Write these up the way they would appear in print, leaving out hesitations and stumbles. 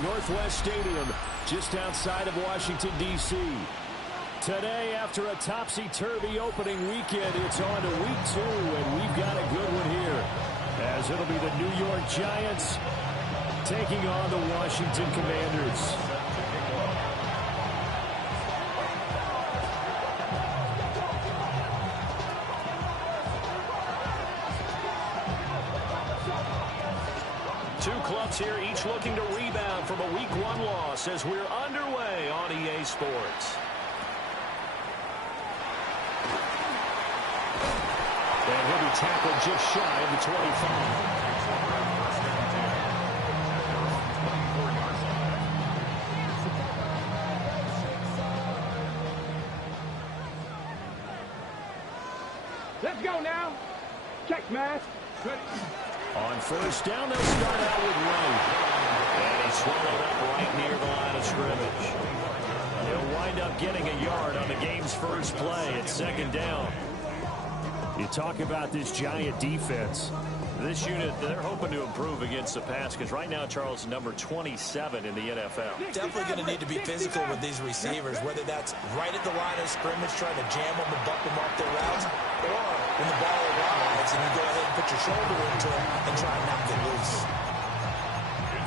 at Northwest Stadium, just outside of Washington, D.C. Today, after a topsy-turvy opening weekend, it's on to week 2, and we've got a good one here, as it'll be the New York Giants taking on the Washington Commanders. Two clubs here, each looking to rebound from a Week 1 loss as we're underway on EA Sports. And he'll be tackled just shy of the 25. Let's go now. Check, man. On first down, they'll start out with Wright. And he's swallowed up right near the line of scrimmage. He'll wind up getting a yard on the game's first play at second down. You talk about this Giant defense. This unit, they're hoping to improve against the pass because right now, Charles, number 27 in the NFL. Definitely going to need to be physical with these receivers, whether that's right at the line of scrimmage, trying to jam them and bump them off their routes, or when the ball arrives and you go ahead and put your shoulder into them and try and knock it loose.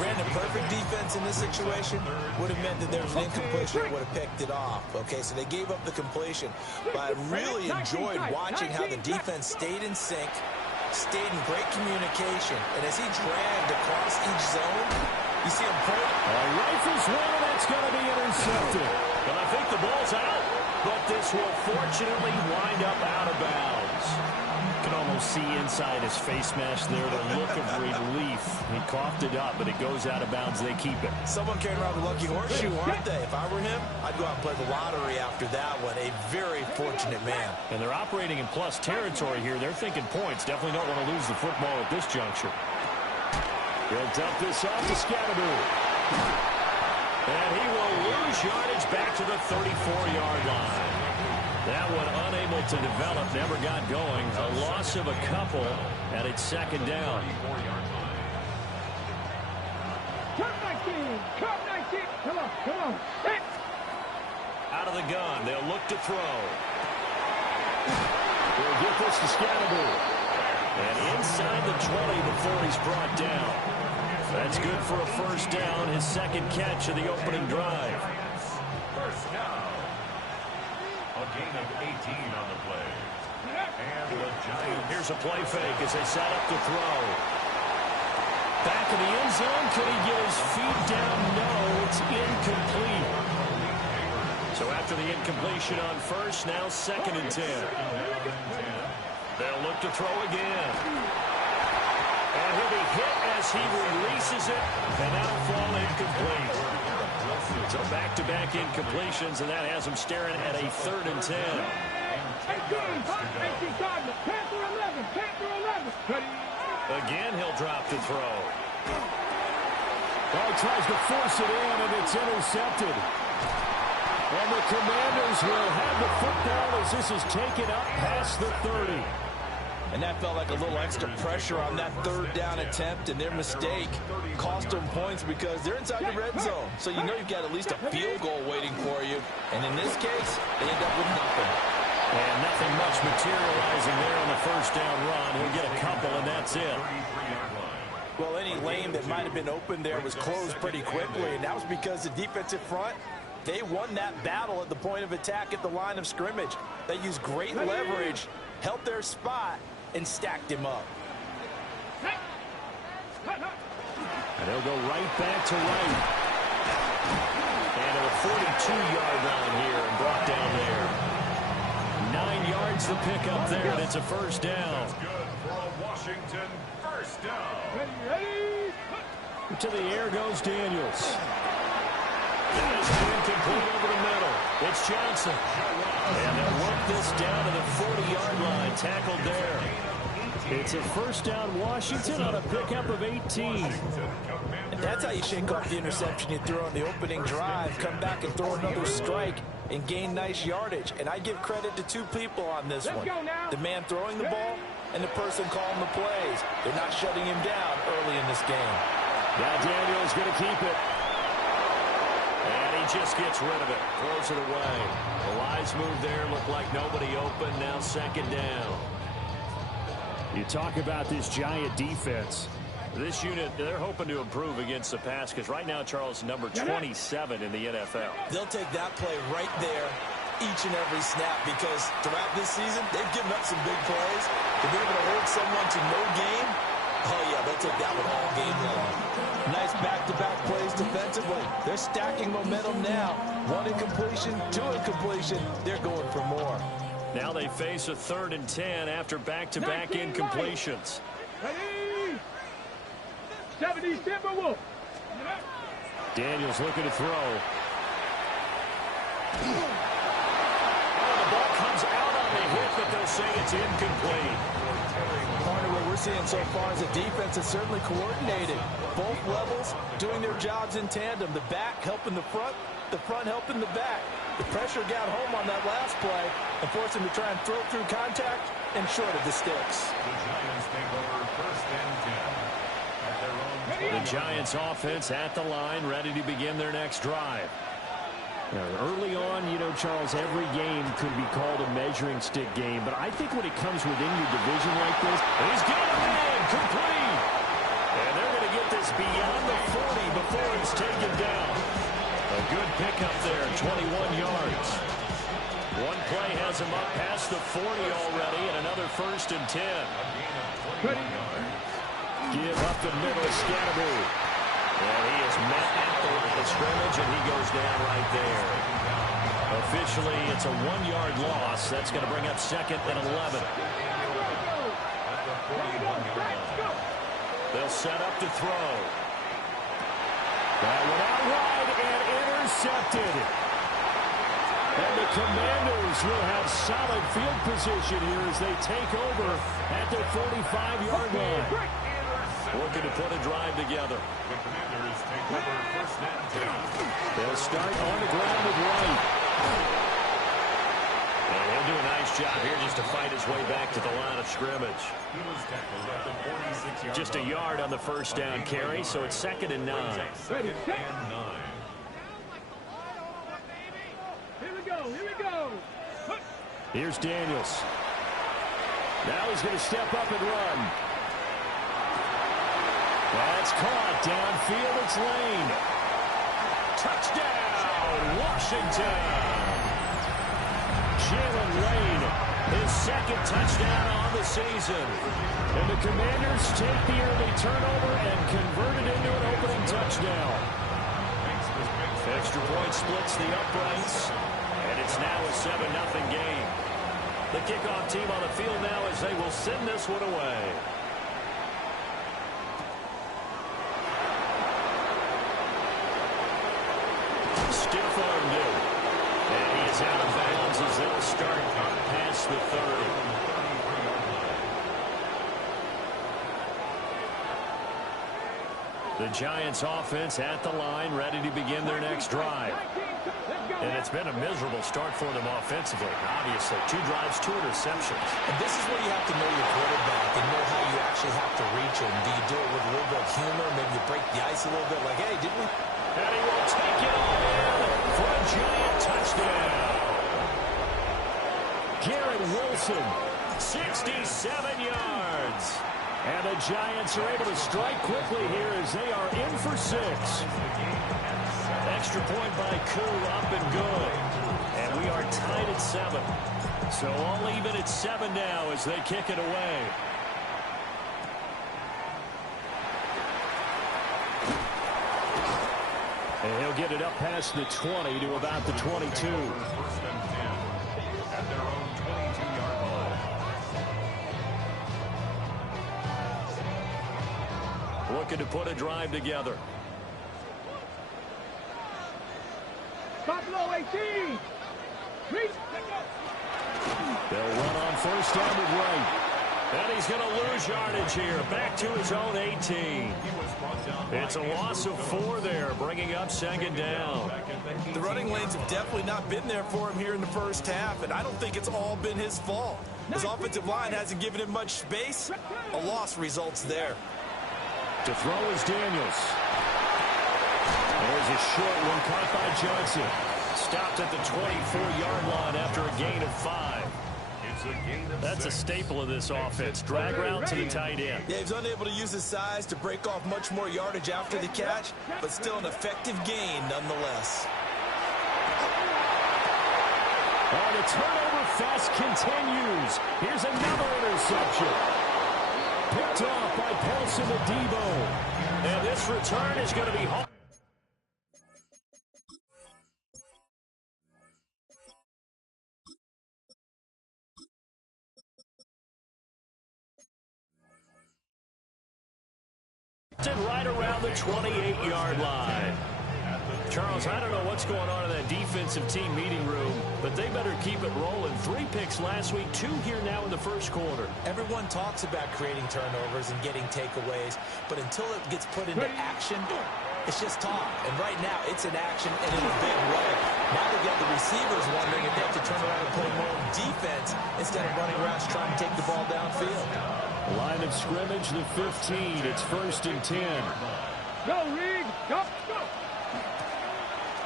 Brandon, perfect defense in this situation would have meant that there was an incompletion and would have picked it off. Okay, so they gave up the completion, but I really enjoyed watching how the defense stayed in sync, stayed in great communication, and as he dragged across each zone, you see him point. Rifles one, and that's going to be intercepted. Well, I think the ball's out, but this will fortunately wind up out of bounds. You can almost see inside his face mask there the look of relief. He coughed it up, but it goes out of bounds. They keep it. Someone carrying around a lucky horseshoe, aren't they? If I were him, I'd go out and play the lottery after that one. A very fortunate man. And they're operating in plus territory here. They're thinking points. Definitely don't want to lose the football at this juncture. He'll dump this off to Scatteroo. And he will lose yardage back to the 34-yard line. That one unable to develop, never got going. A loss of a couple, and it's second down. Come 19. Come 19. Come on. Come on. Hey. Out of the gun. They'll look to throw. They'll get this to Scatteroo. And inside the 20 before he's brought down. That's good for a first down. His second catch of the opening drive. First down. A gain of 18 on the play. And the Giants. Here's a play fake as they set up to throw. Back in the end zone. Could he get his feet down? No, it's incomplete. So after the incompletion on first, now second and 10. They'll look to throw again. And he'll be hit as he releases it, and that'll fall incomplete. So back-to-back incompletions, and that has him staring at a third and 10. 18 Cardinals. Panther 11. Panther 11. Again, he'll drop to throw. Well, he tries to force it in, and it's intercepted. And the Commanders will have the football as this is taken up past the 30. And that felt like a little extra pressure on that third down attempt, and their mistake cost them points because they're inside the red zone. So you know you've got at least a field goal waiting for you. And in this case, they end up with nothing. And nothing much materializing there on the first down run. He'll get a couple, and that's it. Well, any lane that might have been open there was closed pretty quickly, and that was because the defensive front, they won that battle at the point of attack at the line of scrimmage. They used great leverage, held their spot, and stacked him up. And he'll go right back to right. And at a 42-yard line here and brought down there. 9 yards to pick up there, and it's a first down. That's good for a Washington first down. Ready. To the air goes Daniels. That is incomplete over the middle. It's Johnson. And they'll work this down to the 40-yard line. Tackled there. It's a first down Washington on a pickup of 18. And that's how you shake off the interception you threw on the opening drive. Come back and throw another strike and gain nice yardage. And I give credit to two people on this one. The man throwing the ball and the person calling the plays. They're not shutting him down early in this game. Now Daniels going to keep it. he just gets rid of it. Throws it away. The wise move there. Looked like nobody open. Now second down. You talk about this Giant defense. This unit, they're hoping to improve against the pass because right now, Charles, number 27 in the NFL. They'll take that play right there each and every snap because throughout this season, they've given up some big plays. To be able to hold someone to no gain, oh, yeah, they'll take that one all game long. Nice back-to-back plays defensively. They're stacking momentum now. One incompletion, two incompletion. They're going for more. Now they face a 3rd and 10 after back-to-back incompletions. Ready? 70 Timberwolves. Daniels looking to throw. The ball comes out on the hit, but they'll say it's incomplete. Part of what we're seeing so far is the defense is certainly coordinated. Both levels doing their jobs in tandem. The back helping the front helping the back. The pressure got home on that last play and forced him to try and throw through contact and short of the sticks. The Giants take over 1st and 10 at their own 20. The Giants offense at the line, ready to begin their next drive. Early on, you know, Charles, every game could be called a measuring stick game. But I think when it comes within your division like this, he's got a man complete. And they're going to get this beyond the 40 before he's taken down. A good pickup there, 21 yards. One play has him up past the 40 already, and another 1st and 10. Give up the middle, Scatterby. And he is met at the line of scrimmage, and he goes down right there. Officially, it's a 1-yard loss. That's going to bring up 2nd and 11. They'll set up to throw. That one out wide and intercepted. And the Commanders will have solid field position here as they take over at their 45-yard line. Looking to put a drive together. The Commanders take over 1st and 10. They'll start on the ground with Wright. And he'll do a nice job here just to fight his way back to the line of scrimmage. He was tackled at the 46-yard Just a yard on the 1st down carry, so it's 2nd and 9. 2nd and 9. Here we go. Here's Daniels. Now he's going to step up and run. That's caught downfield. It's Lane. Touchdown, Washington. Jalen Lane, his 2nd touchdown on the season. And the Commanders take the early turnover and convert it into an opening touchdown. Extra point splits the uprights. And it's now a 7-0 game. The kickoff team on the field now as they will send this one away. Stiff armed it. And he's out of bounds as they'll start past the 30. The Giants offense at the line, ready to begin their next drive. And it's been a miserable start for them offensively. Obviously, 2 drives, 2 interceptions. And this is where you have to know your quarterback and know how you actually have to reach him. Do you do it with a little bit of humor? Maybe you break the ice a little bit like, hey, didn't we? And he will take it all in for a Giant touchdown. Garrett Wilson, 67 yards. And the Giants are able to strike quickly here as they are in for 6. Extra point by Koo, up and good. And we are tied at 7. So all even at 7 now as they kick it away. And he'll get it up past the 20 to about the 22. 1st and 10 at their own 22-yard line. Looking to put a drive together. Buffalo 18. They'll run on 1st down with Wright. And he's going to lose yardage here. Back to his own 18. It's a loss of 4 there, bringing up 2nd down. The running lanes have definitely not been there for him here in the 1st half, and I don't think it's all been his fault. His offensive line hasn't given him much space. A loss results there. To throw is Daniels. There's is a short one caught by Johnson. Stopped at the 24-yard line after a gain of 5. That's a staple of this offense. Drag route to the tight end. Yeah, he's unable to use his size to break off much more yardage after the catch, but still an effective gain nonetheless. Oh, the turnover fest continues. Here's another interception. Picked off by Paulson Adebo. And this return is going to be home. Right around the 28-yard line. Charles, I don't know what's going on in that defensive team meeting room, but they better keep it rolling. 3 picks last week, 2 here now in the first quarter. Everyone talks about creating turnovers and getting takeaways, but until it gets put into action, it's just talk. And right now, it's in action and in a big way. Now they've got the receivers wondering if they have to turn around and play more defense instead of running routes trying to take the ball downfield. Line of scrimmage, the 15. It's 1st and 10. Go, Reed. Go, go.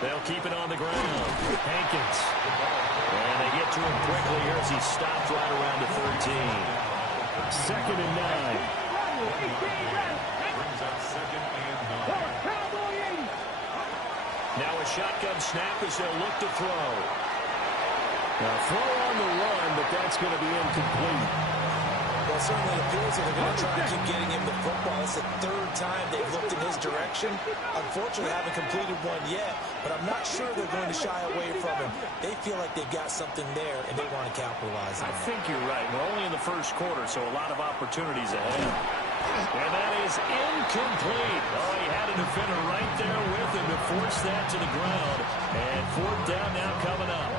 They'll keep it on the ground. Hankins. And they get to him quickly here as he stopped right around the 13. 2nd and 9. Now a shotgun snap as they'll look to throw. Now throw on the run, but that's going to be incomplete. Well, it certainly appears that they're going to try and keep getting him the football. It's the 3rd time they've looked in his direction. Unfortunately, haven't completed one yet, but I'm not sure they're going to shy away from him. They feel like they've got something there, and they want to capitalize on it. I think you're right. We're only in the first quarter, so a lot of opportunities ahead. And that is incomplete. Oh, he had a defender right there with him to force that to the ground. And 4th down now coming up.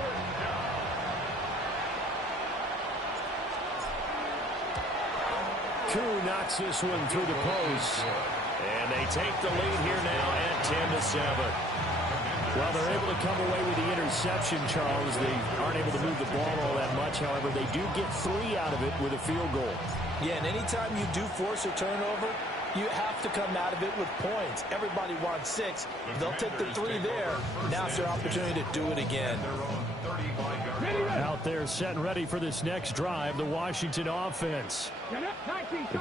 Koo knocks this one through the post. And they take the lead here now at 10-7. Well, they're able to come away with the interception, Charles. They aren't able to move the ball all that much. However, they do get 3 out of it with a field goal. Yeah, and anytime you do force a turnover, you have to come out of it with points. Everybody wants 6. They'll take the 3 there. Now it's their opportunity to do it again. Out there set and ready for this next drive, the Washington offense.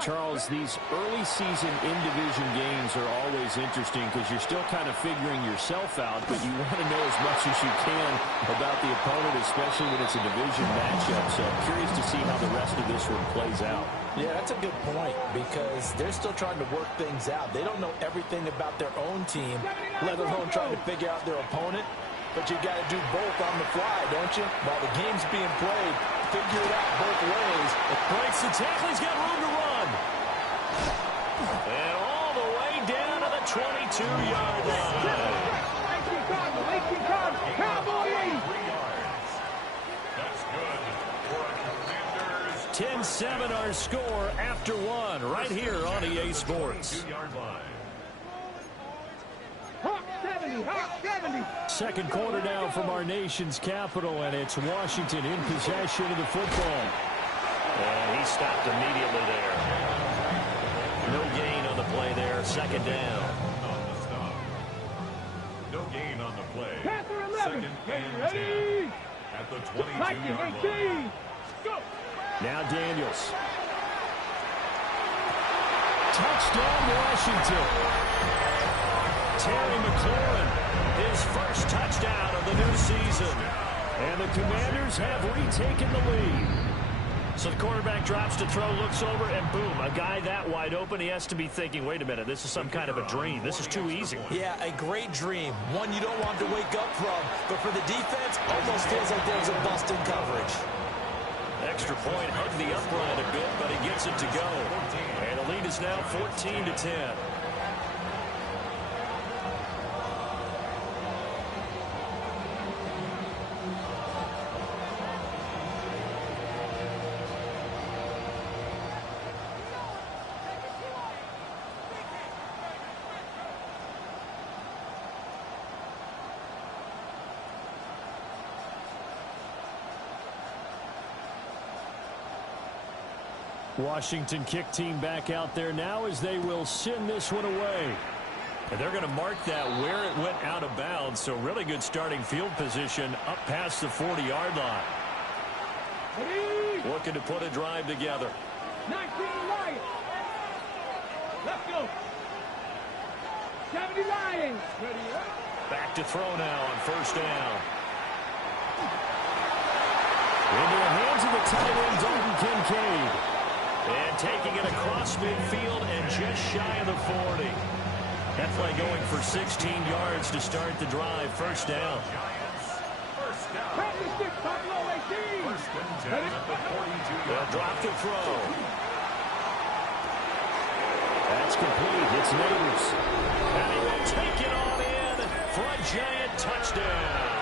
Charles, these early season in-division games are always interesting because you're still kind of figuring yourself out, but you want to know as much as you can about the opponent, especially when it's a division matchup. So I'm curious to see how the rest of this one plays out. Yeah, that's a good point because they're still trying to work things out. They don't know everything about their own team, let alone trying to figure out their opponent. But you got to do both on the fly, don't you? While the game's being played, figure it out both ways. It breaks the tackle. He's got room to run. And all the way down to the 22-yard line. 10-7 our score after 1 right here on EA Sports. Second quarter now from our nation's capital, and it's Washington in possession of the football. And he stopped immediately there. No gain on the play there. 2nd down. No gain on the play. 2nd and 10 at the 22-yard line. Now Daniels. Touchdown Washington. Terry McLaurin, his first touchdown of the new season. And the Commanders have retaken the lead. So the quarterback drops to throw, looks over, and boom, a guy that wide open, he has to be thinking, wait a minute, this is some kind of a dream. This is too easy. Yeah, a great dream. One you don't want to wake up from. But for the defense, almost feels like there's a bust in coverage. Extra point, hugged the upright a bit, but he gets it to go. And the lead is now 14-10. Washington kick team back out there now as they will send this one away. And they're going to mark that where it went out of bounds. So really good starting field position up past the 40-yard line. Looking to put a drive together. 19 Lions. Let's go. 70 Lions. Back to throw now on first down. Into the hands of the tight end, Dalton Kincaid. And taking it across midfield and just shy of the 40. That play going for 16 yards to start the drive. First down. They'll drop to throw. That's complete. It's Neighbors. And he will take it on in for a giant touchdown.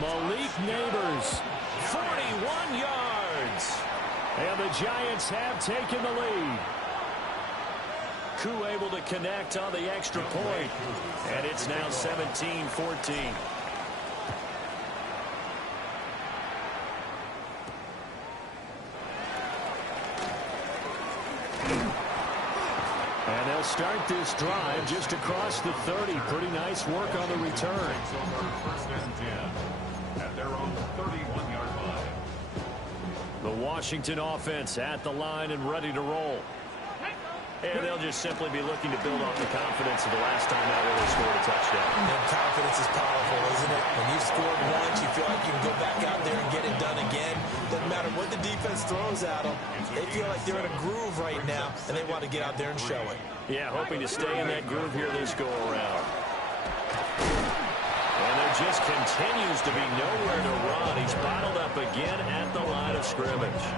Malik Neighbors, 41 yards. And the Giants have taken the lead. Koo able to connect on the extra point. And it's now 17-14. And they'll start this drive just across the 30. Pretty nice work on the return. First and 10 at their own 31-yard line. The Washington offense at the line and ready to roll. And they'll just simply be looking to build off the confidence of the last time out where they scored a touchdown. And confidence is powerful, isn't it? When you've scored once, you feel like you can go back out there and get it done again. Doesn't matter what the defense throws at them. They feel like they're in a groove right now, and they want to get out there and show it. Yeah, hoping to stay in that groove here this go-around. And there just continues to be nowhere to run. He's bottled up again at the line of scrimmage.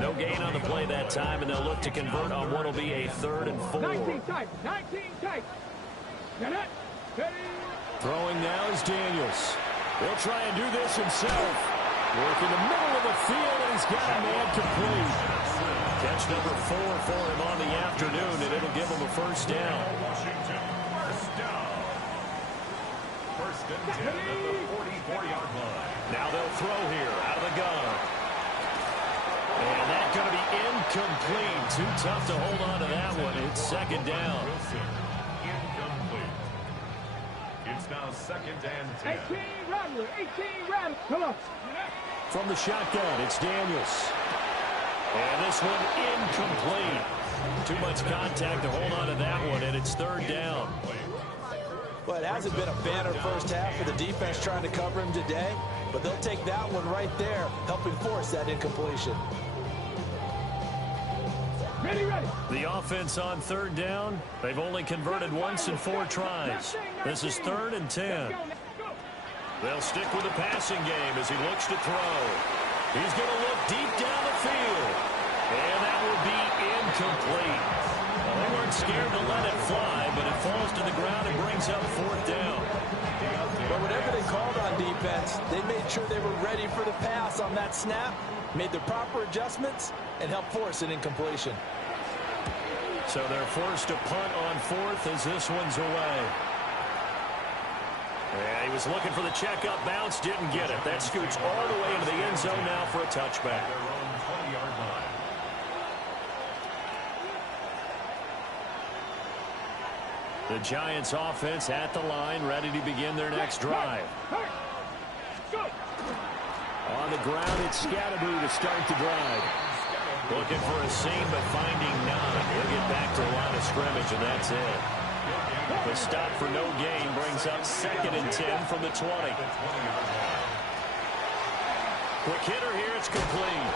No gain on the play that time, and they'll look to convert on what will be a 3rd and 4. 19 tight. 19 tight. Throwing now is Daniels. He'll try and do this himself. Work in the middle of the field, and he's got a man complete. Catch number 4 for him on the afternoon, and it'll give him a first down. Washington, first down. First and 10 at the 44-yard line. Now they'll throw here out of the gun. And that's going to be incomplete. Too tough to hold on to that one. It's second down. Wilson, incomplete. It's now second and 10. 18 Rattler. 18 Rattler. Come on. From the shotgun, it's Daniels. And this one incomplete. Too much contact to hold on to that one, and it's third down. Well, it hasn't been a banner first half for the defense trying to cover him today, but they'll take that one right there, helping force that incompletion. Ready, ready. The offense on third down. They've only converted once in 4 tries. This is 3rd and 10. They'll stick with the passing game as he looks to throw. He's going to look deep down the field. And that will be incomplete. Well, they weren't scared to let it fly, but it falls to the ground and brings up 4th down. But whatever they called on defense, they made sure they were ready for the pass on that snap, made the proper adjustments, and helped force an incompletion. So they're forced to punt on 4th as this one's away. Yeah, he was looking for the checkup bounce, didn't get it. That scoots all the way into the end zone now for a touchback. Their own 20-yard line. The Giants offense at the line, ready to begin their next drive. On the ground, it's Scatterboo to start the drive. Looking for a seam, but finding none. He'll get back to the line of scrimmage, and that's it. The stop for no gain brings up 2nd and 10 from the 20. Quick hitter here, it's complete.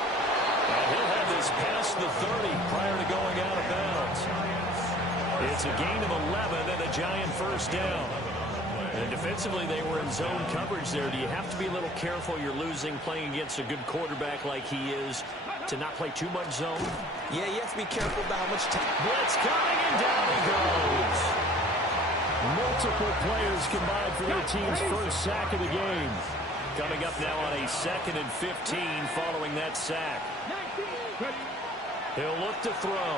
And he'll have this past the 30 prior to going out of bounds. It's a gain of 11 and a Giant first down. And defensively, they were in zone coverage there. Do you have to be a little careful? You're losing, playing against a good quarterback like he is, to not play too much zone? Yeah, you have to be careful about how much time. Blitz coming, and down he goes. Multiple players combined for their team's first sack of the game. Coming up now on a 2nd and 15 following that sack. He'll look to throw.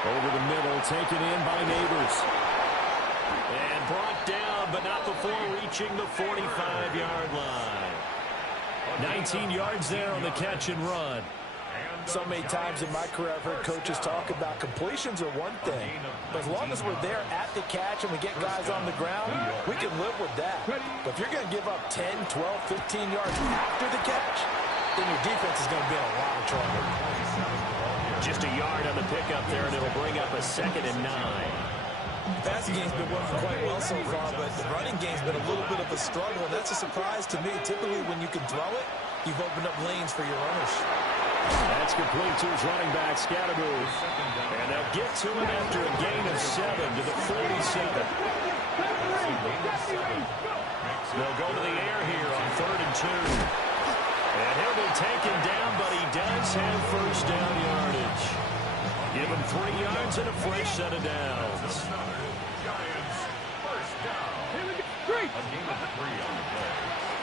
Over the middle, taken in by Neighbors. And brought down, but not before reaching the 45-yard line. 19 yards there on the catch and run. So many times in my career I've heard coaches talk about completions are one thing, but as long as we're there at the catch and we get guys on the ground, we can live with that. But if you're going to give up 10, 12, 15 yards after the catch, then your defense is going to be in a lot of trouble. Just a yard on the pickup there, and it'll bring up a 2nd and 9. The passing game's been working quite well so far, but the running game's been a little bit of a struggle, and that's a surprise to me. Typically, when you can throw it, you've opened up lanes for your runners. That's complete to his running back, Scatterboo. And they'll get to it after a gain of 7 to the 47. They'll go to the air here on 3rd and 2. And he'll be taken down, but he does have first down yardage. Give him 3 yards and a fresh set of downs.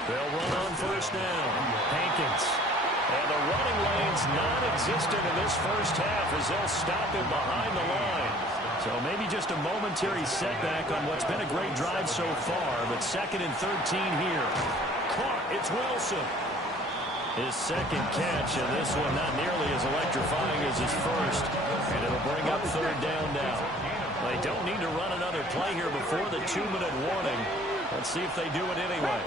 They'll run on first down. Hankins. And the running lane's non-existent in this first half as they'll stop him behind the line. So maybe just a momentary setback on what's been a great drive so far, but 2nd and 13 here. Caught. It's Wilson. His second catch, and this one not nearly as electrifying as his first. And it'll bring up 3rd down now. They don't need to run another play here before the 2-minute warning. Let's see if they do it anyway.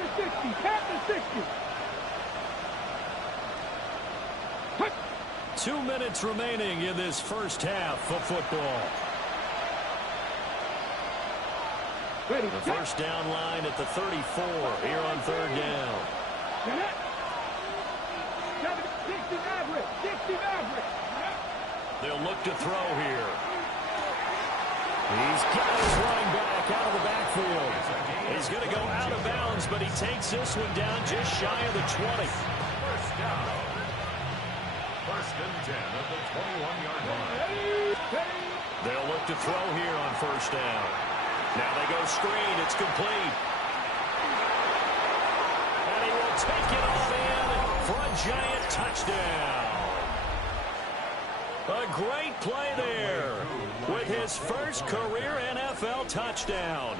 2 minutes remaining in this first half of football. The first down line at the 34 here on 3rd down. They'll look to throw here. He's got his running back out of the backfield. He's going to go out of bounds, but he takes this one down just shy of the 20. First down. 1st and 10 at the 21-yard line. They'll look to throw here on first down. Now they go screen. It's complete. And he will take it all in for a giant touchdown. A great play there with his first career NFL touchdown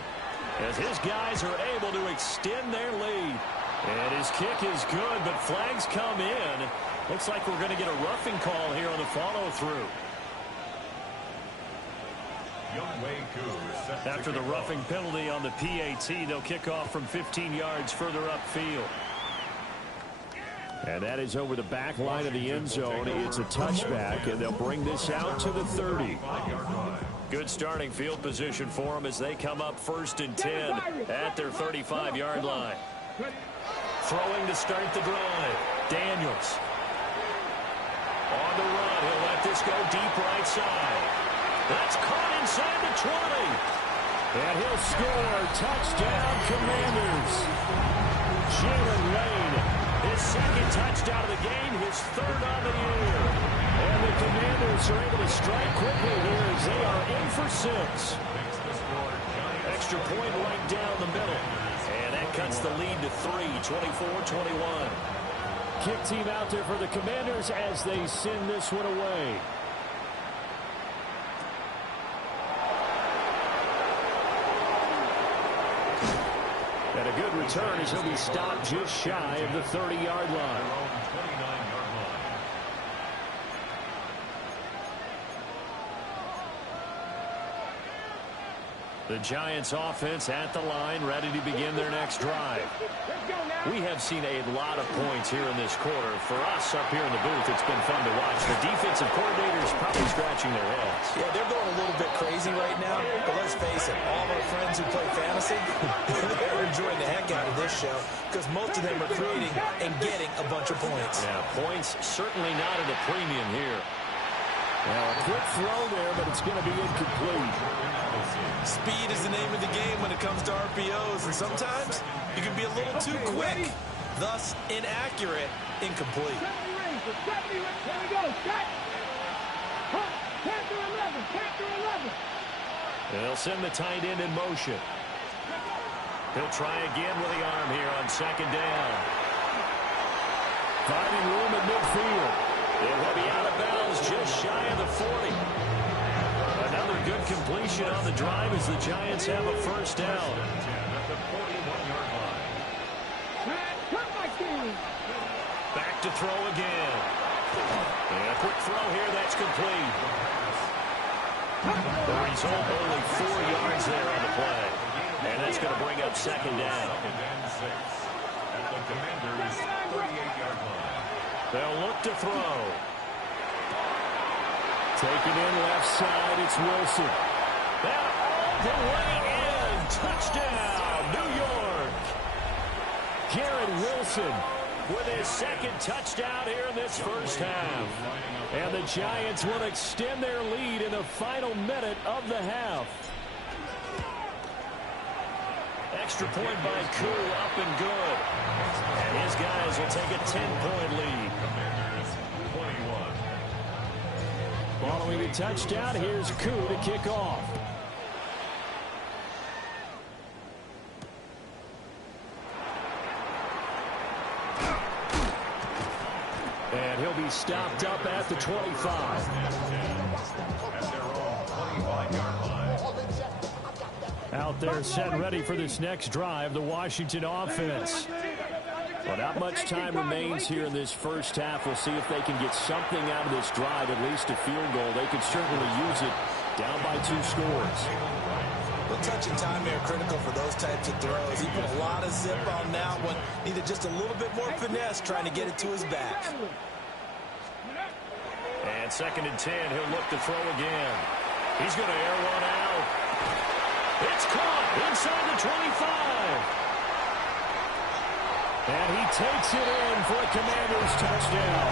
as his guys are able to extend their lead. And his kick is good, but flags come in. Looks like we're going to get a roughing call here on the follow-through. After the roughing penalty on the PAT, they'll kick off from 15 yards further upfield. And that is over the back line of the end zone. It's a touchback, and they'll bring this out to the 30. Good starting field position for them as they come up 1st and 10 at their 35-yard line. Throwing to start the drive. Daniels. On the run. He'll let this go deep right side. That's caught inside the 20. And he'll score. Touchdown, Commanders. Jalen Lane. His second touchdown of the game, his 3rd on the year. And the Commanders are able to strike quickly here as they are in for 6. Extra point right down the middle. And that cuts the lead to 3, 24-21. Kick team out there for the Commanders as they send this one away. And a good return as he'll be stopped just shy of the 30-yard line. The Giants offense at the line, ready to begin their next drive. We have seen a lot of points here in this quarter. For us up here in the booth, it's been fun to watch. The defensive coordinators probably scratching their heads. Yeah, they're going a little bit crazy right now, but let's face it, all of our friends who play fantasy, they're enjoying the heck out of this show because most of them are creating and getting a bunch of points. Yeah, points certainly not at a premium here. Well, a quick throw there, but it's going to be incomplete. Speed is the name of the game when it comes to RPOs, and sometimes you can be a little too quick, thus inaccurate, incomplete. Here we go. Set. 10 to 11. They'll send the tight end in motion. He'll try again with the arm here on 2nd down. Finding room at midfield. It will be out of bounds just shy of the 40. Another good completion on the drive as the Giants have a first down. Back to throw again. And a quick throw here, that's complete. The result, only 4 yards there on the play. And that's going to bring up second down. At the Commanders' 38-yard line. They'll look to throw. Taken in left side, it's Wilson. That all the way in. Touchdown, New York. Garrett Wilson with his second touchdown here in this first half. And the Giants will extend their lead in the final minute of the half. Extra point by Koo, up and good. And his guys will take a 10-point lead. Commanders 21. Following the touchdown, here's Koo to kick off. And he'll be stopped up at the 25. At their own 25-yard line. Out there set ready for this next drive, the Washington offense. Well, not much time remains here in this first half. We'll see if they can get something out of this drive, at least a field goal. They could certainly use it down by 2 scores. Well, touch and time here critical for those types of throws. He put a lot of zip on that one. Needed just a little bit more finesse trying to get it to his back. And 2nd and 10, he'll look to throw again. He's going to air one out. It's caught inside the 25. And he takes it in for a Commanders touchdown.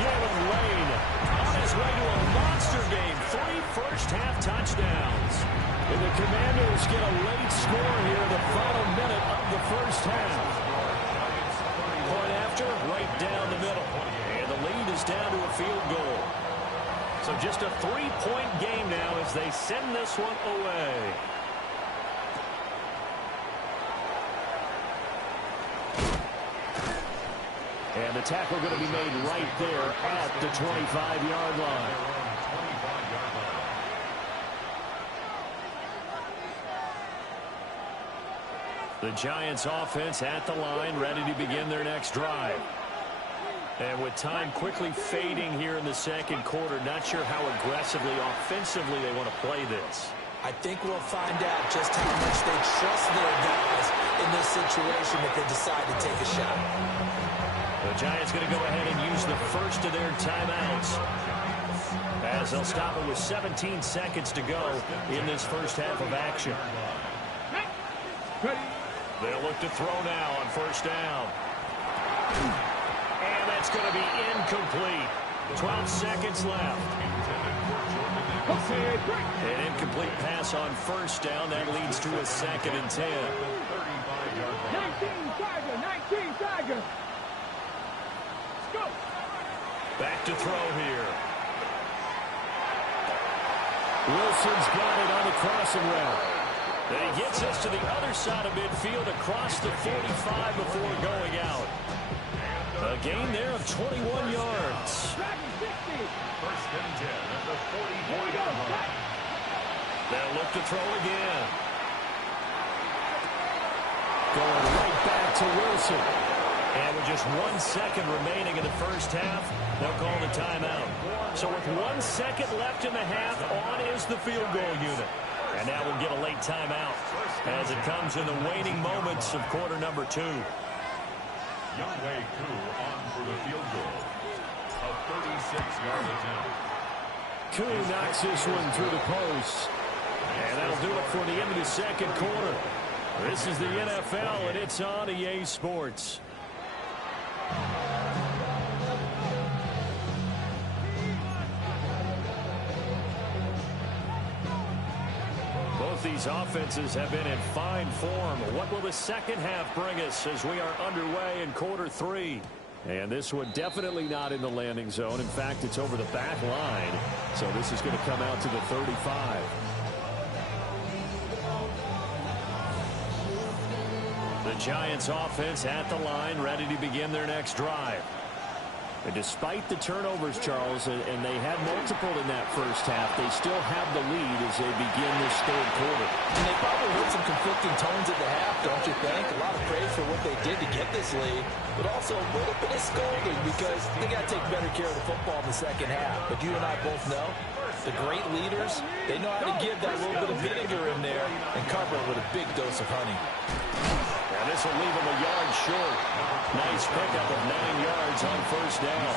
Jalen Lane on his way to a monster game. 3 first-half touchdowns. And the Commanders get a late score here in the final minute of the first half. Point after, right down the middle. And the lead is down to a field goal. So just a 3-point game now as they send this one away. And the tackle going to be made right there at the 25-yard line. The Giants offense at the line, ready to begin their next drive. And with time quickly fading here in the second quarter, not sure how aggressively, offensively they want to play this. I think we'll find out just how much they trust their guys in this situation if they decide to take a shot. The Giants going to go ahead and use the first of their timeouts, as they'll stop it with 17 seconds to go in this first half of action. They'll look to throw now on first down. And that's going to be incomplete. 12 seconds left. An incomplete pass on first down. That leads to a 2nd and 10. 19 Tiger. Go. Back to throw here. Wilson's got it on the crossing route. And he gets us to the other side of midfield across the 45 before going out. A gain there of 21 yards. 1st and 10 at the 44-yard line. They'll look to throw again. Going right back to Wilson. And with just 1 second remaining in the first half, they'll call the timeout. So with 1 second left in the half, on is the field goal unit. And now we'll get a late timeout as it comes in the waning moments of quarter number 2. Younghoe Koo on for the field goal. A 36-yard attempt. Koo knocks this one through the post. And that'll do it for the end of the second quarter. This is the NFL, and it's on EA Sports. Both these offenses have been in fine form. What will the second half bring us as we are underway in quarter 3? And this one definitely not in the landing zone. In fact, it's over the back line. So this is going to come out to the 35. The Giants offense at the line, ready to begin their next drive. And despite the turnovers, Charles, and they had multiple in that first half, they still have the lead as they begin this third quarter. And they probably heard some conflicting tones at the half, don't you think? A lot of praise for what they did to get this lead, but also a little bit of scolding because they got to take better care of the football in the second half. But you and I both know the great leaders, they know how to give that little bit of vinegar in there and cover it with a big dose of honey. And this will leave him a yard short. Nice pickup of 9 yards on first down.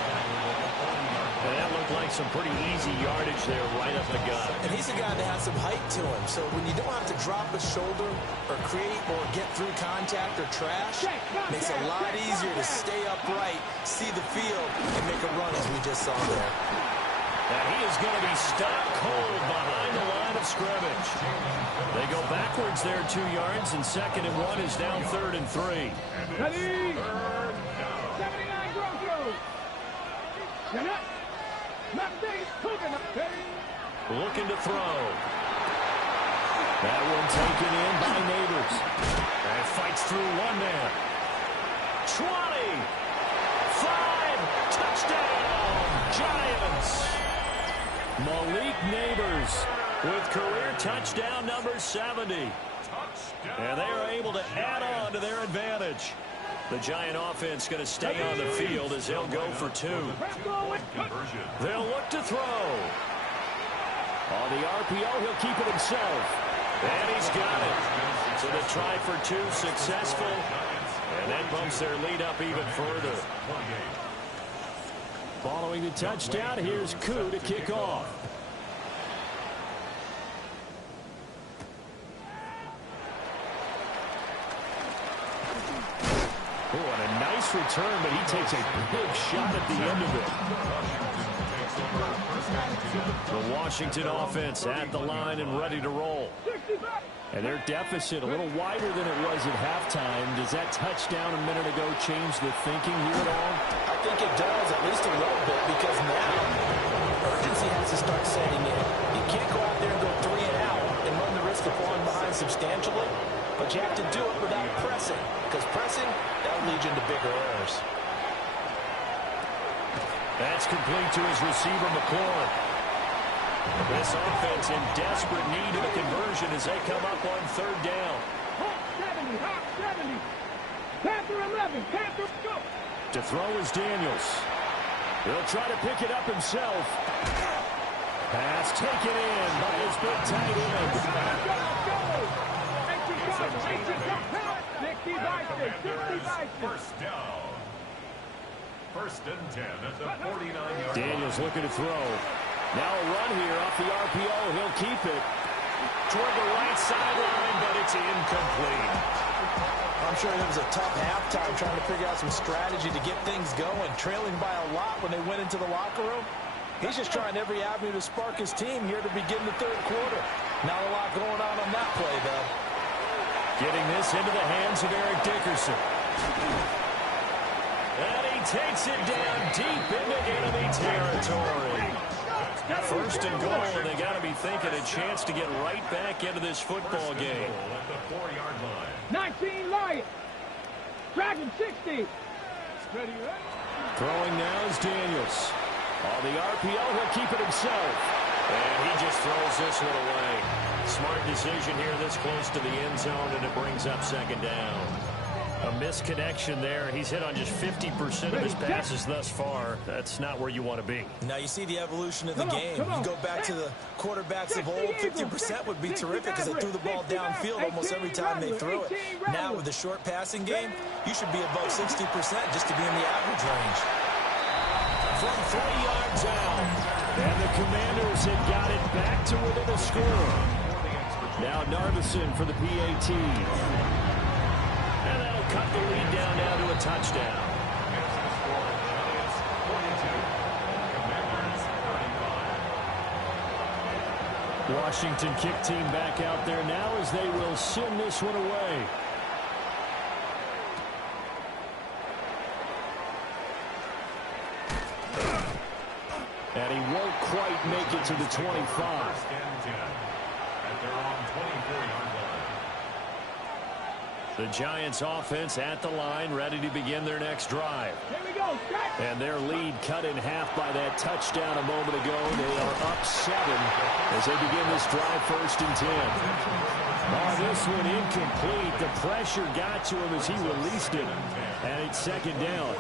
And that looked like some pretty easy yardage there right up the gut. And he's a guy that has some height to him, so when you don't have to drop a shoulder or create or get through contact or trash, it makes it a lot easier to stay upright, see the field, and make a run as we just saw there. And he is going to be stopped cold behind the line of scrimmage. They go backwards there 2 yards, and 2nd and 1 is down 3rd and 3. Ready? 79 Grosso. Looking to throw. That one taken in by Neighbors. And fights through one man. 20. 5. Touchdown. Giants. Malik Neighbors with career touchdown number 70. And they are able to add on to their advantage. The Giant offense going to stay on the field as they'll go for 2. They'll look to throw. On the RPO, he'll keep it himself. And he's got it. So the try for 2 successful. And that bumps their lead up even further. Following the touchdown, here's Koo to kick off. Oh, and a nice return, but he takes a big shot at the end of it. The Washington offense at the line and ready to roll. And their deficit a little wider than it was at halftime. Does that touchdown a minute ago change the thinking here at all? I think it does, at least a little bit, because now urgency has to start setting in. You can't go out there and go 3 and out and run the risk of falling behind substantially, but you have to do it without pressing, because pressing, that'll lead you into bigger errors. That's complete to his receiver, McLaurin. This offense in desperate need of a conversion as they come up on 3rd down. Hawk 70, Hawk 70. Panther 11, Panther go. To throw is Daniels. He'll try to pick it up himself. Pass taken in by his big tight end. First down. 1st and 10 at the 49-yard line. Daniels looking to throw. Now a run here off the RPO. He'll keep it toward the right sideline, but it's incomplete. I'm sure it was a tough halftime trying to figure out some strategy to get things going, trailing by a lot when they went into the locker room. He's just trying every avenue to spark his team here to begin the 3rd quarter. Not a lot going on that play, though. Getting this into the hands of Eric Dickerson. And he takes it down deep into enemy territory. 1st and goal, and they got to be thinking a chance to get right back into this football game. At the 4-yard line. 19 Lions. Dragon 60. Ready, Throwing now is Daniels. On the RPO, he'll keep it himself. And he just throws this one away. Smart decision here this close to the end zone, and it brings up 2nd down. A misconnection there. He's hit on just 50% of his passes thus far. That's not where you want to be. Now you see the evolution of the game. You go back to the quarterbacks of old, 50% would be terrific because they threw the ball downfield almost every time they threw it. Now with the short passing game, you should be above 60% just to be in the average range. From 3 yards out. And the Commanders have got it back to within a score. Now Narveson for the PAT. And that'll cut the lead down now to a touchdown. Washington kick team back out there now as they will send this one away. And he won't quite make it to the 25. The Giants offense at the line, ready to begin their next drive. Here we go. And their lead cut in half by that touchdown a moment ago. They are up 7 as they begin this drive, 1st and 10. Oh, this one incomplete. The pressure got to him as he released it. And it's 2nd down.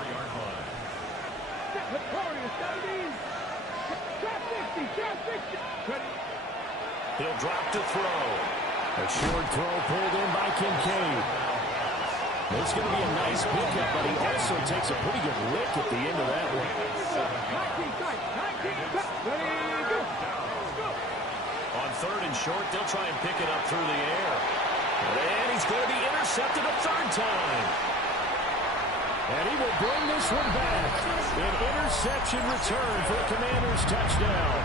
He'll drop to throw. A short throw pulled in by Kincaid. It's going to be a nice pickup, but he also takes a pretty good lick at the end of that one. On 3rd and short, they'll try and pick it up through the air. And he's going to be intercepted a 3rd time. And he will bring this one back. An interception return for the Commanders' touchdown.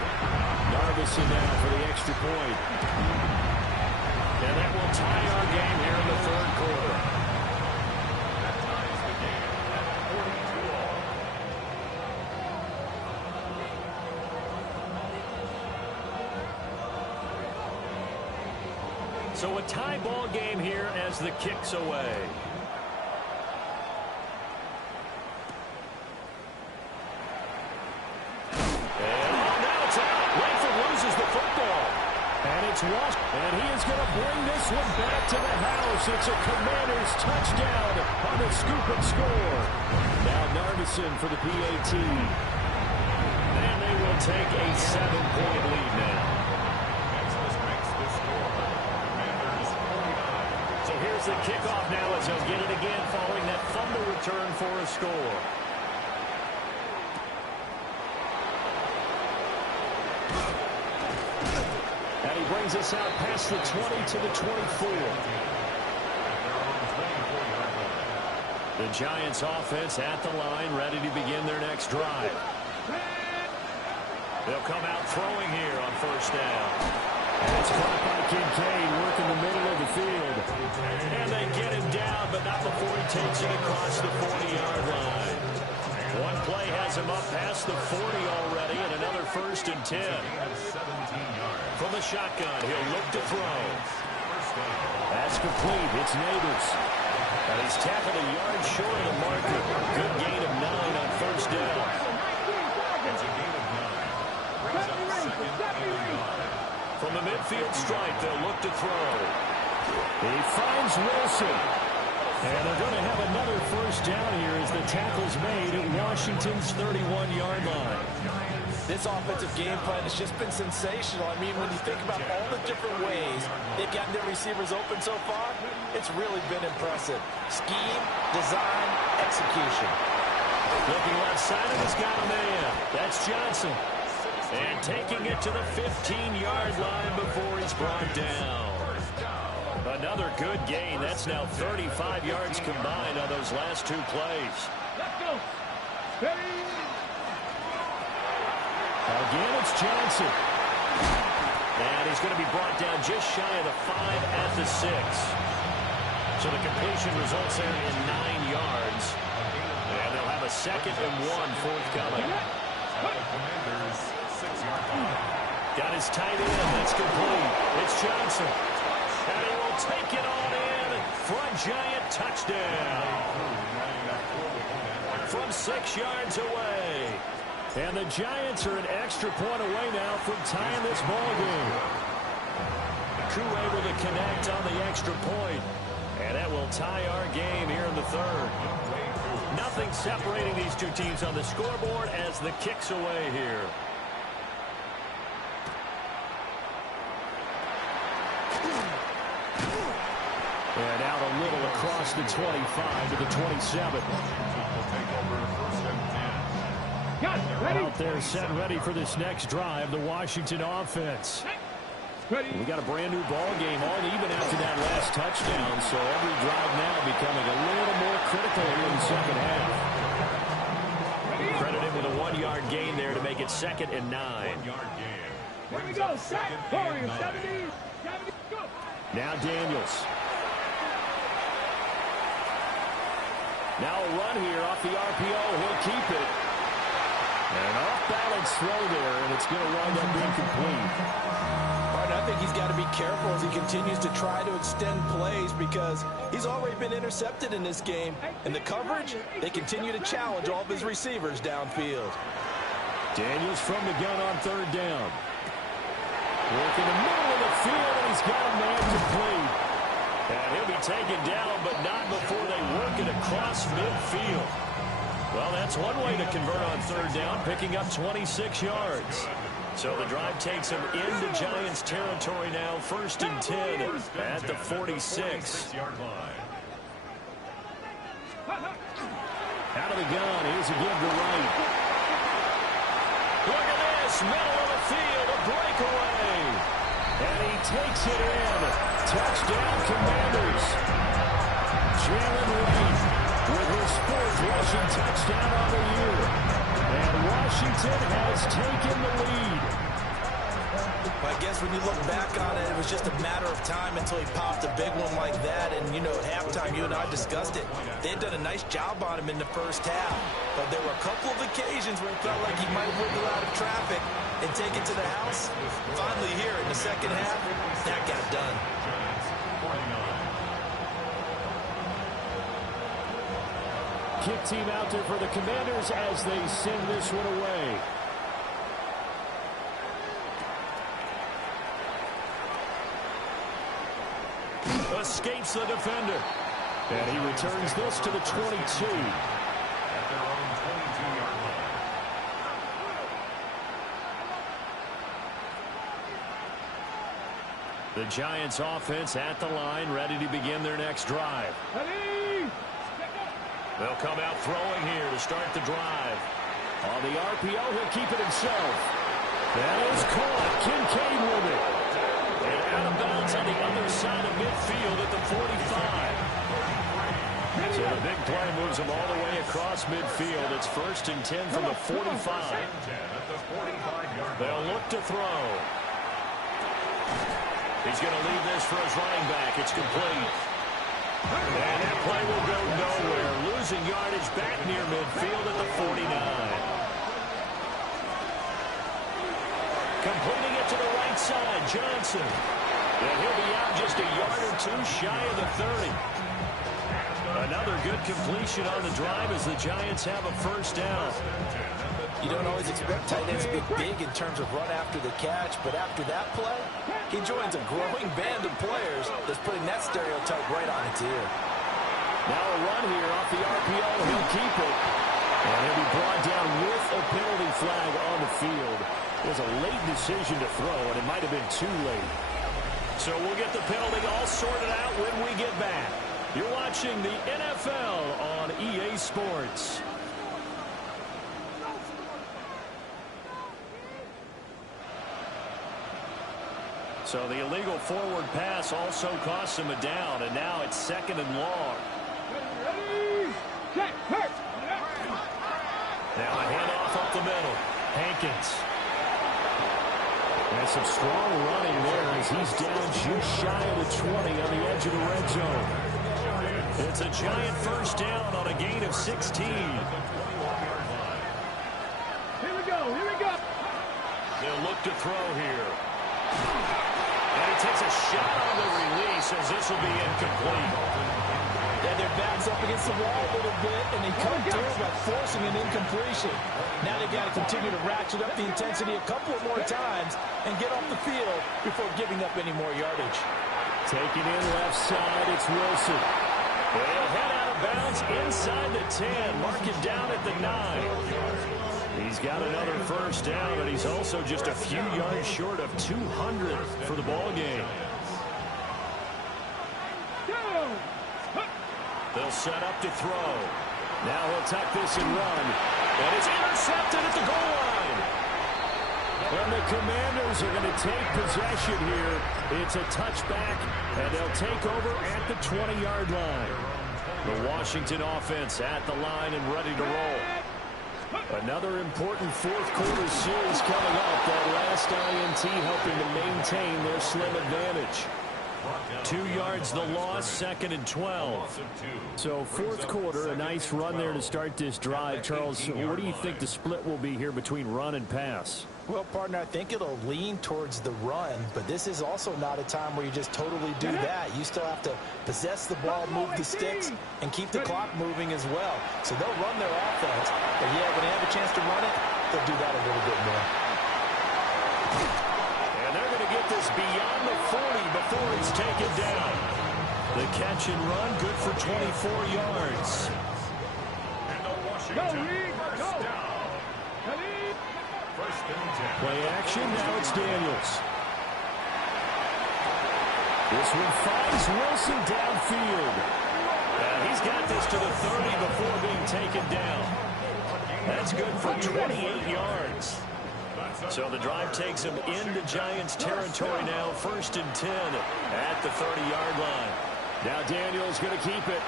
Narvison now for the extra point. And that will tie our game here in the 3rd quarter. So a tie ball game here as the kick's away. Walsh, and he is going to bring this one back to the house. It's a Commanders touchdown on the scoop and score. Now Narvison for the PAT. And they will take a 7-point lead now. So here's the kickoff now as they'll get it again following that fumble return for a score. Brings us out past the 20 to the 24. The Giants offense at the line, ready to begin their next drive. They'll come out throwing here on 1st down. And it's caught by Kincaid, working the middle of the field. And they get him down, but not before he takes it across the 40-yard line. One play has him up past the 40 already, and another 1st and 10. From the shotgun, he'll look to throw. That's complete. It's Neighbors. And he's tackled a yard short of the marker. Good gain of 9 on 1st down. From the midfield stripe, they'll look to throw. He finds Wilson. And they're going to have another 1st down here as the tackle's made at Washington's 31-yard line. This offensive game plan has just been sensational. I mean, when you think about all the different ways they've gotten their receivers open so far, it's really been impressive. Scheme, design, execution. Looking left side of his got a man. That's Johnson. And taking it to the 15-yard line before he's brought down. Another good gain. That's now 35 yards combined on those last 2 plays. Let's go. Ready. Again, it's Johnson. And he's going to be brought down just shy of the 5 at the 6. So the completion results there in 9 yards. And they'll have a 2nd and 1 forthcoming. Got his tight end. That's complete. It's Johnson. And he will take it on in for a Giant touchdown. From 6 yards away. And the Giants are an extra point away now from tying this ball game. Koo able to connect on the extra point. And that will tie our game here in the 3rd. Nothing separating these two teams on the scoreboard as the kick's away here. And out a little across the 25 to the 27. Out there set ready for this next drive, the Washington offense. We got a brand new ball game, all even after that last touchdown, so every drive now becoming a little more critical here in the 2nd half. Credit him with a 1-yard gain there to make it 2nd and 9. Here we go. Set. 70. Go. Now Daniels. Now a run here off the RPO. He'll keep it. And an off-balance throw there, and it's going to wind up incomplete. All right, now think he's got to be careful as he continues to try to extend plays because he's already been intercepted in this game. And the coverage, they continue to challenge all of his receivers downfield. Daniels from the gun on third down. Work in the middle of the field, and he's got a man complete. And he'll be taken down, but not before they work it across midfield. Well, that's one way to convert on third down, picking up 26 yards. So the drive takes him into Giants territory now, 1st and 10 at the 46. Out of the gun, here's a give to right. Look at this, middle of the field, a breakaway. And he takes it in. Touchdown, Commanders. Jalen Wright with his 4th rushing touchdown on the year. And Washington has taken the lead. I guess when you look back on it, it was just a matter of time until he popped a big one like that. And, you know, at halftime, you and I discussed it. They had done a nice job on him in the first half. But there were a couple of occasions where it felt like he might wiggle out of traffic and take it to the house. Finally here in the second half, that got done. Kick team out there for the Commanders as they send this one away. Escapes the defender. And he returns this to the 22. At their own 22-yard line. The Giants offense at the line, ready to begin their next drive. They'll come out throwing here to start the drive. On the RPO, he'll keep it himself. That is caught. Kincaid with it. And out of bounds on the other side of midfield at the 45. So the big play moves him all the way across midfield. It's 1st and 10 from the 45. They'll look to throw. He's going to leave this for his running back. It's complete. And that play will go nowhere. Losing yardage back near midfield at the 49. Completing it to the right side, Johnson. And he'll be out just a yard or two shy of the 30. Another good completion on the drive as the Giants have a 1st down. You don't always expect tight ends to be big in terms of run after the catch, but after that play, he joins a growing band of players that's putting that stereotype right on its ear. Now a run here off the RPO. He'll keep it. And he'll be brought down with a penalty flag on the field. It was a late decision to throw, and it might have been too late. So we'll get the penalty all sorted out when we get back. You're watching the NFL on EA Sports. So the illegal forward pass also costs him a down, and now it's 2nd and long. Now a handoff up the middle. Hankins. And some strong running there as he's down just shy of the 20 on the edge of the red zone. It's a Giant 1st down on a gain of 16. Here we go. They'll look to throw here. And he takes a shot on the release as this will be incomplete. Yeah, their back's up against the wall a little bit, and they come through by forcing an incompletion. Now they've got to continue to ratchet up the intensity a couple more times and get off the field before giving up any more yardage. Taking in left side, it's Wilson. They'll head out of bounds inside the 10. Mark it down at the 9. He's got another 1st down, and he's also just a few yards short of 200 for the ball game. They'll set up to throw. Now he'll tuck this and run. And it's intercepted at the goal line. And the Commanders are going to take possession here. It's a touchback, and they'll take over at the 20-yard line. The Washington offense at the line and ready to roll. Another important 4th quarter series coming up. That last INT helping to maintain their slim advantage. 2 yards the loss, 2nd and 12. So 4th quarter, a nice run there to start this drive. Charles, what do you think the split will be here between run and pass? Well, partner, I think it'll lean towards the run, but this is also not a time where you just totally do that. You still have to possess the ball, move the sticks, and keep the clock moving as well. So they'll run their offense, but yeah, when they have a chance to run it, they'll do that a little bit more. And they're going to get this beyond the 40 before it's taken down. The catch and run, good for 24 yards. And the Washington first down. First and 10. Play action, now it's Daniels. This one finds Wilson downfield. And he's got this to the 30 before being taken down. That's good for 28 yards. So the drive takes him into Giants territory now, first and 10 at the 30-yard line. Now Daniels going to keep it.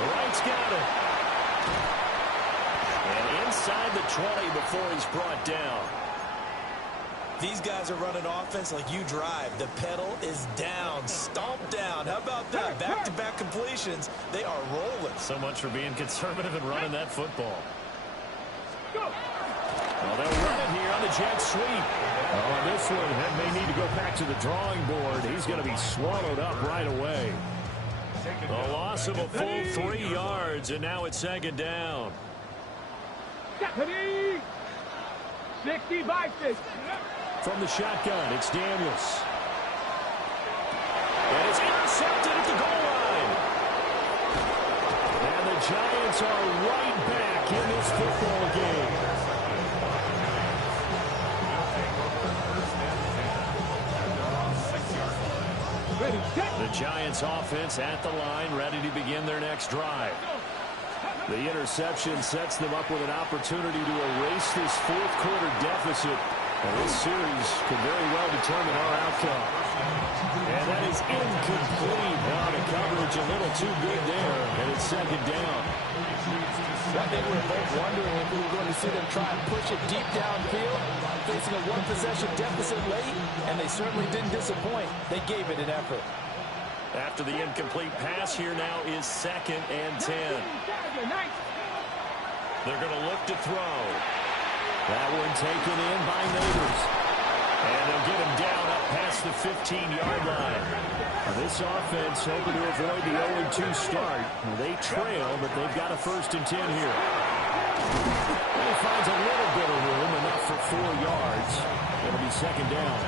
Wright's got it. And inside the 20 before he's brought down. These guys are running offense like you drive. The pedal is down, stomped down. How about that? Back-to-back completions. They are rolling. So much for being conservative and running that football. Well, they'll run it here on the jet sweep. Oh, and this one may need to go back to the drawing board. He's going to be swallowed up right away. A loss of a full 3 yards, and now it's second down. 60-6. From the shotgun, it's Daniels. And it's intercepted at the goal line. And the Giants are right back in this football game. The Giants offense at the line, ready to begin their next drive. The interception sets them up with an opportunity to erase this fourth quarter deficit. And this series could very well determine our outcome. And that is incomplete. Now the coverage a little too good there, and it's second down. I think we were both wondering if we were going to see them try and push it deep downfield, facing a one-possession deficit late, and they certainly didn't disappoint. They gave it an effort. After the incomplete pass, here now is second and 10. They're going to look to throw. That one taken in by Neighbors. And they'll get him down up past the 15-yard line. Now this offense hoping to avoid the 0-2 start. Well, they trail, but they've got a first and 10 here. And he finds a little bit of room, enough for 4 yards. It'll be second down.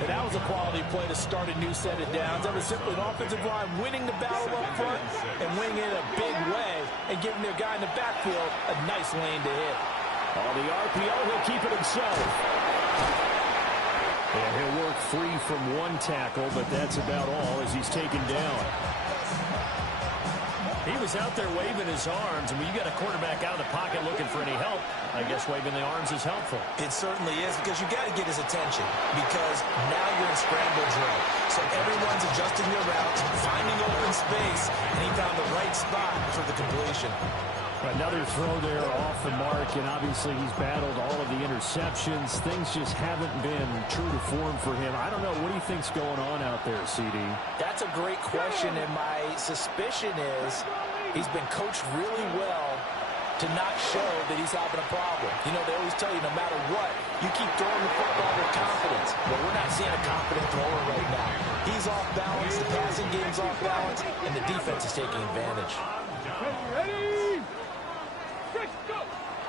And that was a quality play to start a new set of downs. That was simply an offensive line winning the battle up front and winning it in a big way and giving their guy in the backfield a nice lane to hit. On the RPO, he'll keep it himself. And he'll work free from one tackle, but that's about all as he's taken down. He was out there waving his arms, and when you got a quarterback out of the pocket looking for any help, I guess waving the arms is helpful. It certainly is, because you got to get his attention, because now you're in scramble drill. So everyone's adjusting their routes, finding open space, and he found the right spot for the completion. Another throw there off the mark, and obviously he's battled all of the interceptions. Things just haven't been true to form for him. I don't know. What do you think's going on out there, CD? That's a great question, and my suspicion is he's been coached really well to not show that he's having a problem. You know, they always tell you no matter what, you keep throwing the football with confidence. But we're not seeing a confident thrower right now. He's off balance, the passing game's off balance, and the defense is taking advantage.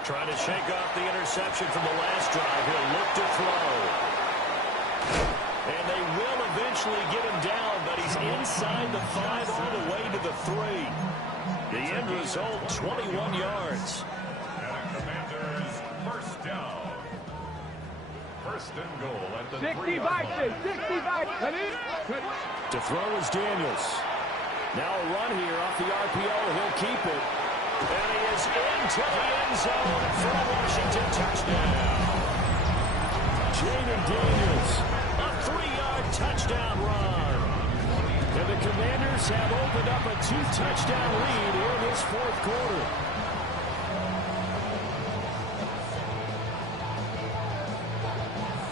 Trying to shake off the interception from the last drive. He'll look to throw. And they will eventually get him down, but he's inside the 5 all the way to the 3. The end result, 21 yards. And Commanders first down. First and goal at the 65. To throw is Daniels. Now a run here off the RPO. He'll keep it. And he is into the end zone for a Washington touchdown. Jaden Daniels, a 3-yard touchdown run. And the Commanders have opened up a 2-touchdown lead in this fourth quarter.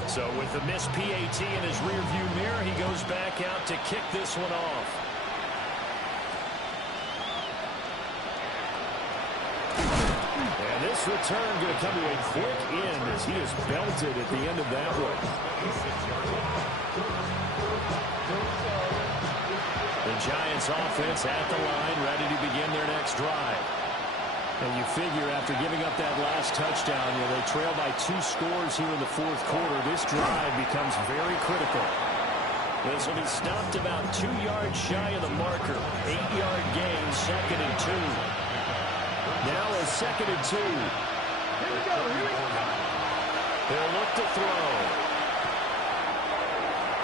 So with the missed PAT in his rearview mirror, he goes back out to kick this one off. This This return going to come to a quick end as he is belted at the end of that one. The Giants offense at the line, ready to begin their next drive. And you figure after giving up that last touchdown, they trail by 2 scores here in the fourth quarter. This drive becomes very critical. This will be stopped about 2 yards shy of the marker. 8-yard gain, 2nd and 2. Now a 2nd and 2. Here we go. They'll look to throw.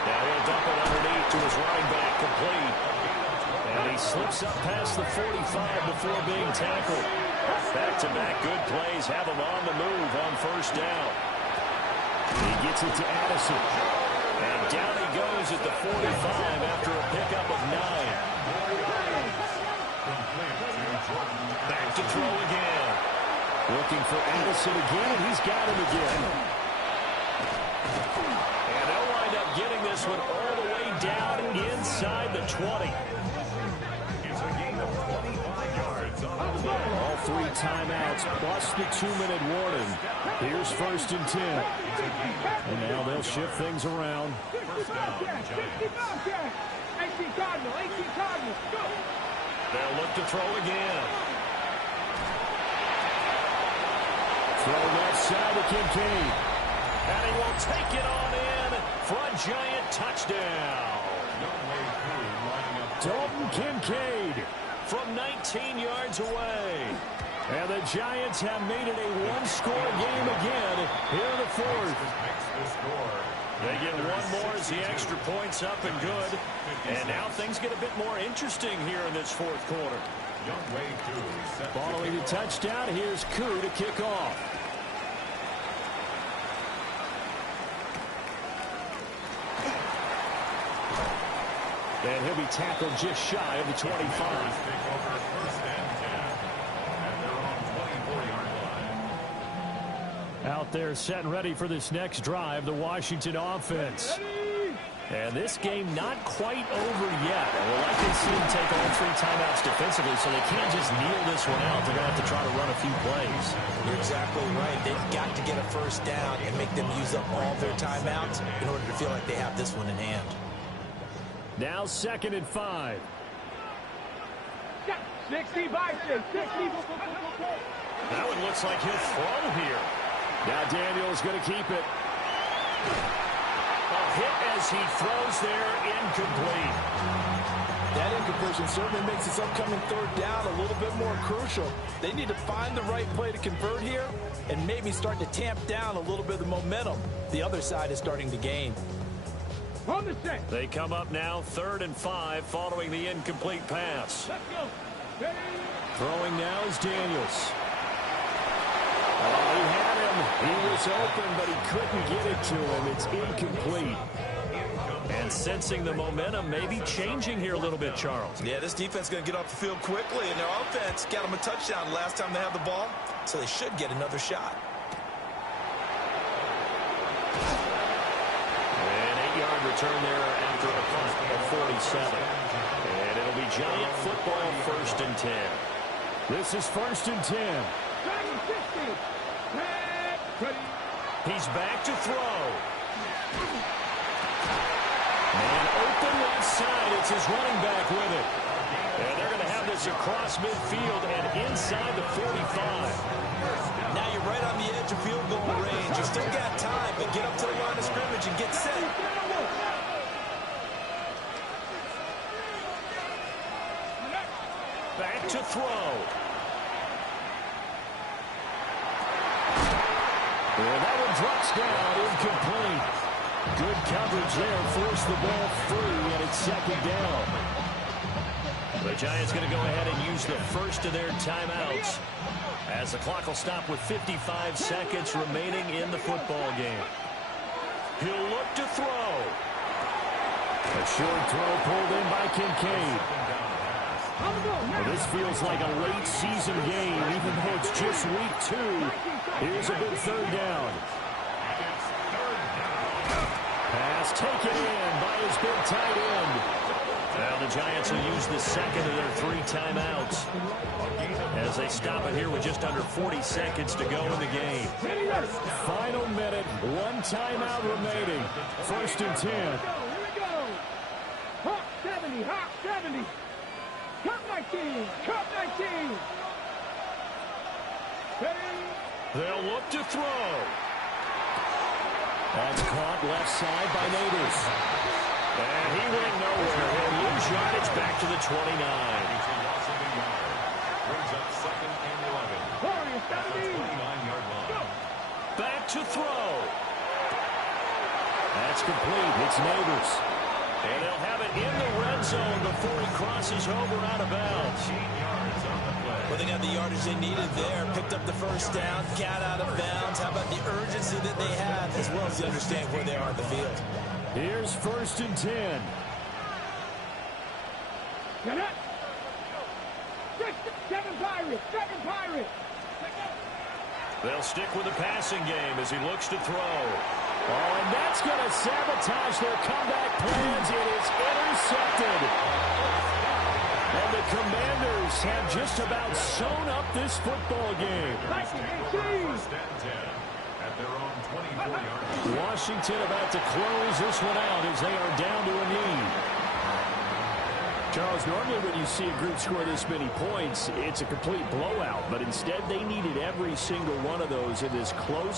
Now he'll dump it underneath to his running back, complete. And he slips up past the 45 before being tackled. Back-to-back good plays have him on the move on first down. He gets it to Addison. And down he goes at the 45 after a pickup of 9. Back to throw again. Looking for Addison again. He's got him again. And they'll wind up getting this one all the way down inside the 20. It's a gain of 25 yards on the play. All 3 timeouts plus the 2-minute warning. Here's 1st and 10. And now they'll shift things around. 60 Bobcat. 18 Cardinal. 18 Cardinal. Go. They'll look to throw again. Throw left side to Kincaid. And he will take it on in for a Giant touchdown. Dalton Kincaid from 19 yards away. And the Giants have made it a 1-score game again here in the fourth. They get 1 more as the extra point's up and good. And now things get a bit more interesting here in this fourth quarter. Following the touchdown, here's Koo to kick off. And he'll be tackled just shy of the 25. Out there set and ready for this next drive, the Washington offense. And this game not quite over yet. We'll likely see them take all 3 timeouts defensively, so they can't just kneel this one out. They're going to have to try to run a few plays. You're exactly right. They've got to get a first down and make them use up all their timeouts in order to feel like they have this one in hand. Now 2nd and 5. 60 by 60. That one looks like he'll throw here. Now Daniel's going to keep it. A hit as he throws there, incomplete. That incompletion certainly makes this upcoming 3rd down a little bit more crucial. They need to find the right play to convert here and maybe start to tamp down a little bit of the momentum the other side is starting to gain. On the set. They come up now 3rd and 5 following the incomplete pass. Let's go. Ready. Throwing now is Daniels. Oh, he had him. He was open, but he couldn't get it to him. It's incomplete. And sensing the momentum may be changing here a little bit, Charles. Yeah, this defense is going to get off the field quickly, and their offense got them a touchdown last time they had the ball, so they should get another shot. An 8-yard return there after a punt of 47. And it'll be Giant football 1st and 10. This is 1st and 10. He's back to throw. Man open left side. It's his running back with it. And they're going to have this across midfield and inside the 45. Now you're right on the edge of field goal range. You still got time, but get up to the line of scrimmage and get set. Back to throw. And that one drops down, incomplete. Good coverage there, forced the ball free, and it's 2nd down. The Giants going to go ahead and use the first of their timeouts as the clock will stop with 55 seconds remaining in the football game. He'll look to throw. A short throw pulled in by Kincaid. Well, this feels like a late season game, even though it's just week 2. Here's a big 3rd down. Pass taken in by his big tight end. Now the Giants will use the second of their 3 timeouts as they stop it here with just under 40 seconds to go in the game. Final minute, 1 timeout remaining. 1st and 10. Here we go. Hawk 70, Hawk 70. Cup 19, Cup 19. They'll look to throw. That's caught left side by Neighbors. And he went nowhere. He'll lose yardage back to the 29. Brings up 2nd and 11. At the 29-yard line. Back to throw. That's complete. It's Neighbors. And they'll have it in the red zone before he crosses over out of bounds. 18 yards on the play. Well, they got the yardage they needed there. Picked up the first down, got out of bounds. How about the urgency that they have, as well as they understand where they are on the field. Here's 1st and 10. Seven Pirates. They'll stick with the passing game as he looks to throw. Oh, and that's going to sabotage their comeback plans. It is intercepted. And the Commanders have just about sewn up this football game. 1st and 10 at their own 24-yard line. Washington about to close this one out as they are down to a knee. Charles, normally when you see a group score this many points, it's a complete blowout. But instead, they needed every single one of those in this close